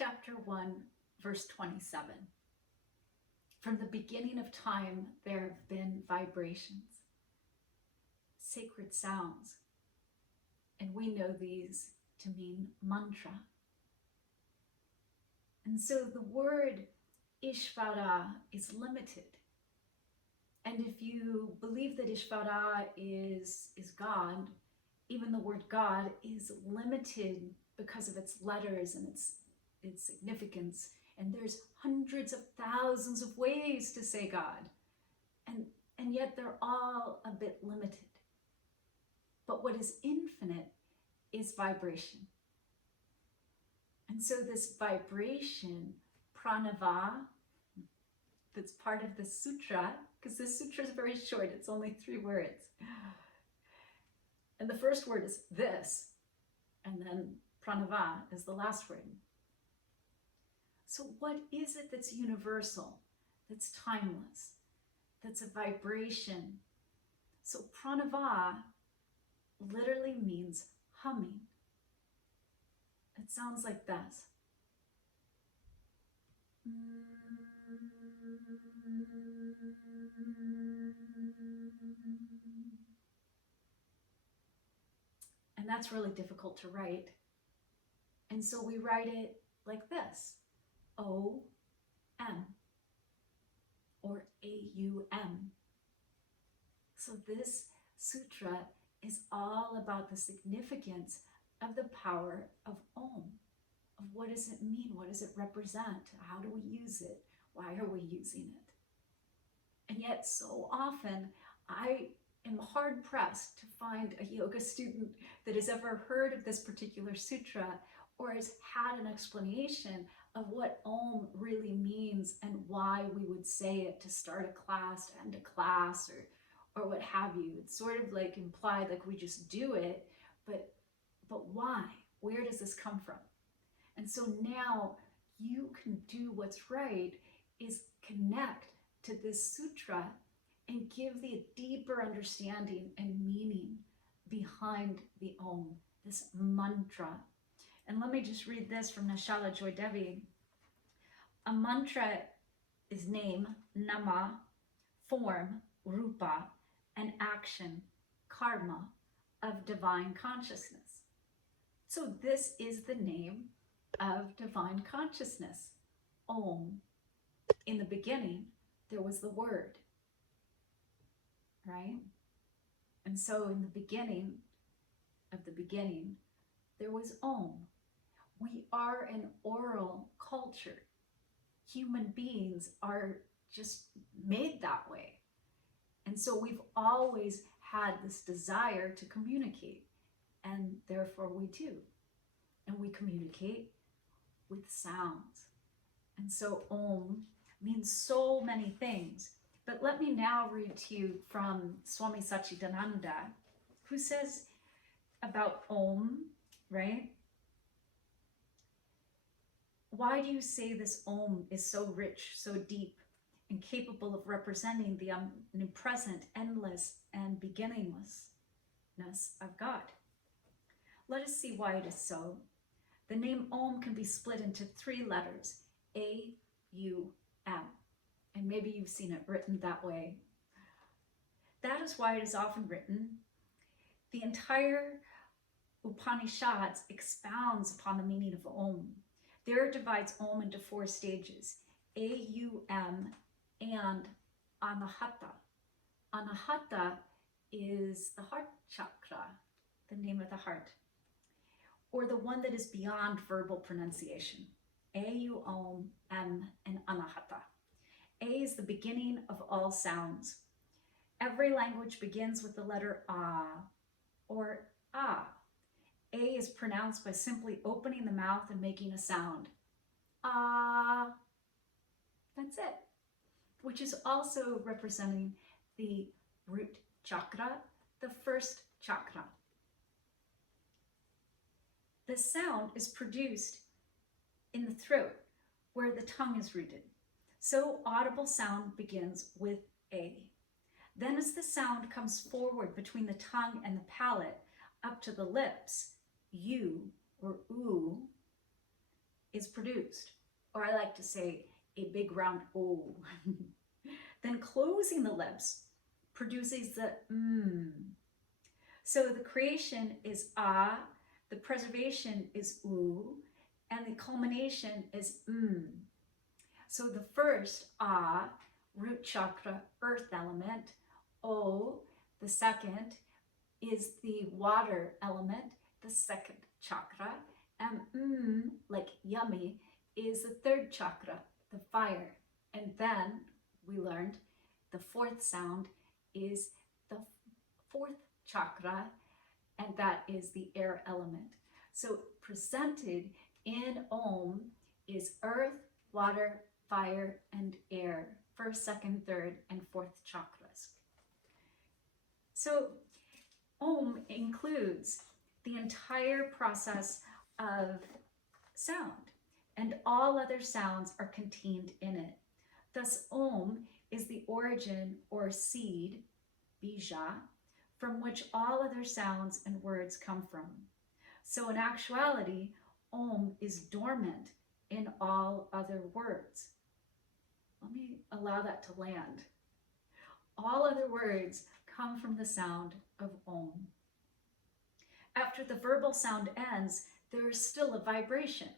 chapter 1, verse 27. From the beginning of time, there have been vibrations, sacred sounds, and we know these to mean mantra. And so the word Ishvara is limited. And if you believe that Ishvara is God, even the word God is limited because of its letters and its significance. And there's hundreds of thousands of ways to say God. And yet they're all a bit limited. But what is infinite is vibration. And so this vibration, pranava, that's part of the sutra, because the sutra is very short, it's only 3 words. And the first word is this, and then pranava is the last word. So what is it that's universal, that's timeless, that's a vibration? So pranava literally means humming. It sounds like this. And that's really difficult to write. And so we write it like this, O-M, or A-U-M. So this sutra is all about the significance of the power of Om, of what does it mean, what does it represent, how do we use it, why are we using it? And yet so often I am hard pressed to find a yoga student that has ever heard of this particular sutra or has had an explanation of what Om really means and why we would say it to start a class, to end a class, or what have you. It's sort of like implied like we just do it, but why? Where does this come from? And so now you can do what's right is connect to this sutra and give the deeper understanding and meaning behind the Om, this mantra. And let me just read this from Nashala Joy Devi. A mantra is name, nama, form, rupa, and action, karma, of divine consciousness. So this is the name of divine consciousness, Om. In the beginning, there was the word, right? And so in the beginning of the beginning, there was Om. We are an oral culture. Human beings are just made that way. And so we've always had this desire to communicate, and therefore we do. And we communicate with sounds. And so Om means so many things. But let me now read to you from Swami Satchidananda, who says about Om, right? Why do you say this Om is so rich, so deep, and capable of representing the omnipresent, endless, and beginninglessness of God? Let us see why it is so. The name Om can be split into 3 letters, A-U-M. And maybe you've seen it written that way. That is why it is often written. The entire Upanishads expounds upon the meaning of Om. There it divides Om into 4 stages, A-U-M and Anahata. Anahata is the heart chakra, the name of the heart, or the one that is beyond verbal pronunciation. A-U-M and Anahata. A is the beginning of all sounds. Every language begins with the letter A or A. A is pronounced by simply opening the mouth and making a sound. Ah, that's it. Which is also representing the root chakra, the first chakra. The sound is produced in the throat where the tongue is rooted. So audible sound begins with A. Then as the sound comes forward between the tongue and the palate up to the lips, U or U is produced, or I like to say a big round O. Then closing the lips produces the mm. So the creation is ah, the preservation is u, and the culmination is So the first ah, root chakra, earth element, o, the second is the water element, the second chakra, and like yummy, is the third chakra, the fire. And then we learned the fourth sound is the fourth chakra, and that is the air element. So presented in Om is earth, water, fire, and air, first, second, third, and fourth chakras. So Om includes the entire process of sound, and all other sounds are contained in it. Thus, Om is the origin or seed, bija, from which all other sounds and words come from. So in actuality, Om is dormant in all other words. Let me allow that to land. All other words come from the sound of Om. After the verbal sound ends, there is still a vibration.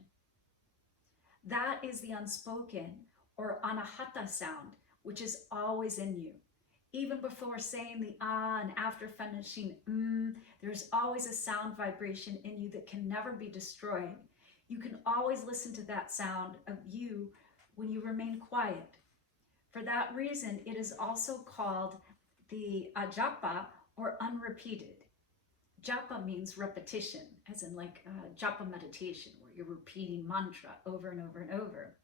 That is the unspoken or anahata sound, which is always in you. Even before saying the ah and after finishing there's always a sound vibration in you that can never be destroyed. You can always listen to that sound of you when you remain quiet. For that reason, it is also called the ajapa or unrepeated. Japa means repetition, as in like japa meditation, where you're repeating mantra over and over and over.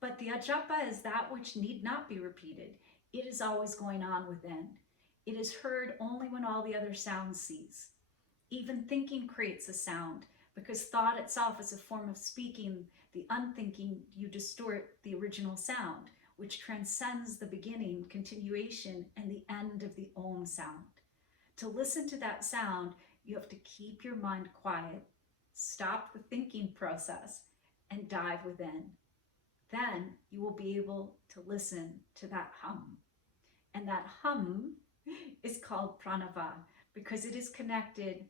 But the ajapa is that which need not be repeated. It is always going on within. It is heard only when all the other sounds cease. Even thinking creates a sound, because thought itself is a form of speaking. The unthinking, you distort the original sound, which transcends the beginning, continuation, and the end of the Om sound. To listen to that sound, you have to keep your mind quiet, stop the thinking process, and dive within. Then you will be able to listen to that hum. And that hum is called pranava, because it is connected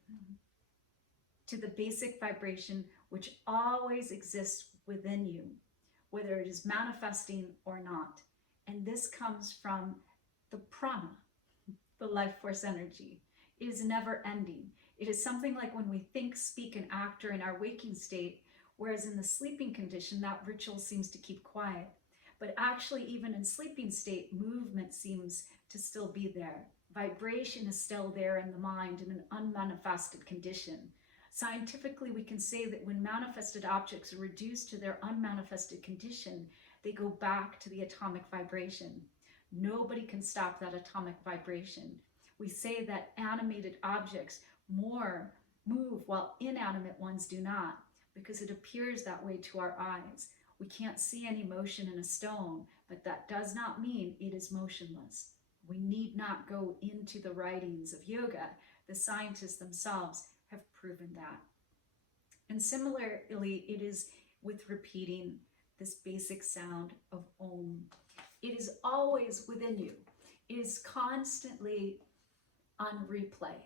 to the basic vibration which always exists within you, whether it is manifesting or not. And this comes from the prana, the life force energy. It is never ending. It is something like when we think, speak, and act in our waking state, whereas in the sleeping condition, that ritual seems to keep quiet. But actually, even in sleeping state, movement seems to still be there. Vibration is still there in the mind in an unmanifested condition. Scientifically, we can say that when manifested objects are reduced to their unmanifested condition, they go back to the atomic vibration. Nobody can stop that atomic vibration. We say that animated objects more move while inanimate ones do not, because it appears that way to our eyes. We can't see any motion in a stone, but that does not mean it is motionless. We need not go into the writings of yoga. The scientists themselves have proven that. And similarly, it is with repeating this basic sound of Om. It is always within you. It is constantly on replay.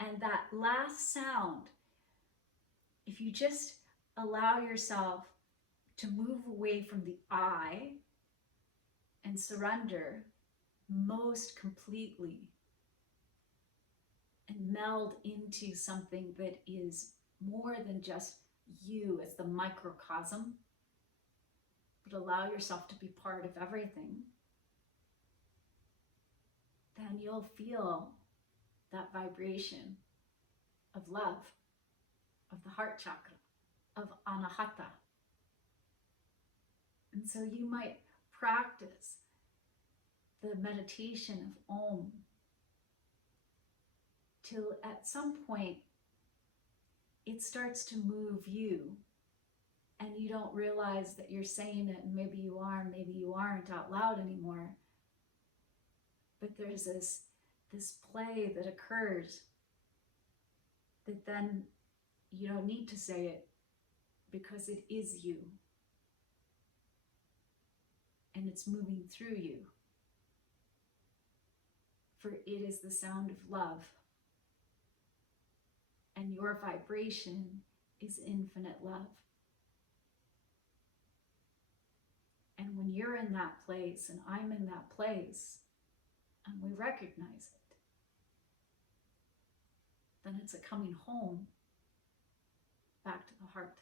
And that last sound, if you just allow yourself to move away from the I and surrender most completely and meld into something that is more than just you as the microcosm, but allow yourself to be part of everything, then you'll feel that vibration of love, of the heart chakra, of anahata. And so you might practice the meditation of Om till at some point it starts to move you and you don't realize that you're saying it, and maybe you are, maybe you aren't out loud anymore. But there's this play that occurs that then you don't need to say it, because it is you and it's moving through you. For it is the sound of love, and your vibration is infinite love. And when you're in that place and I'm in that place and we recognize it, then it's a coming home back to the heart.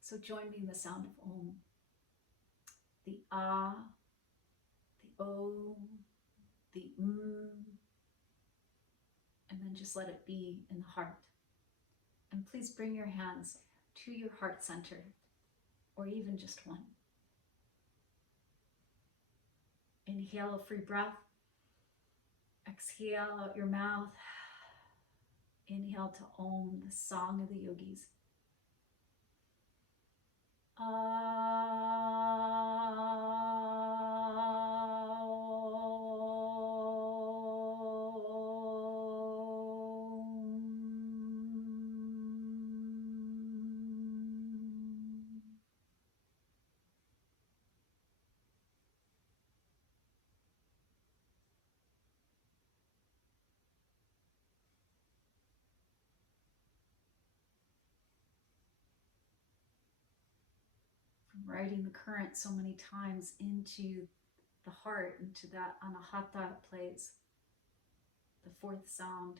So join me in the sound of Om. The Ah, the O, the and then just let it be in the heart. And please bring your hands to your heart center, or even just one. Inhale a free breath. Exhale out your mouth. Inhale to Om, the song of the yogis. Riding the current so many times into the heart, into that anahata place, the fourth sound,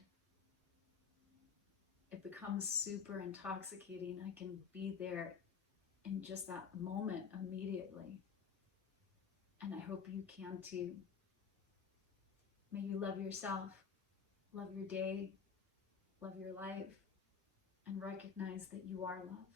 it becomes super intoxicating. I can be there in just that moment immediately. And I hope you can too. May you love yourself, love your day, love your life, and recognize that you are love.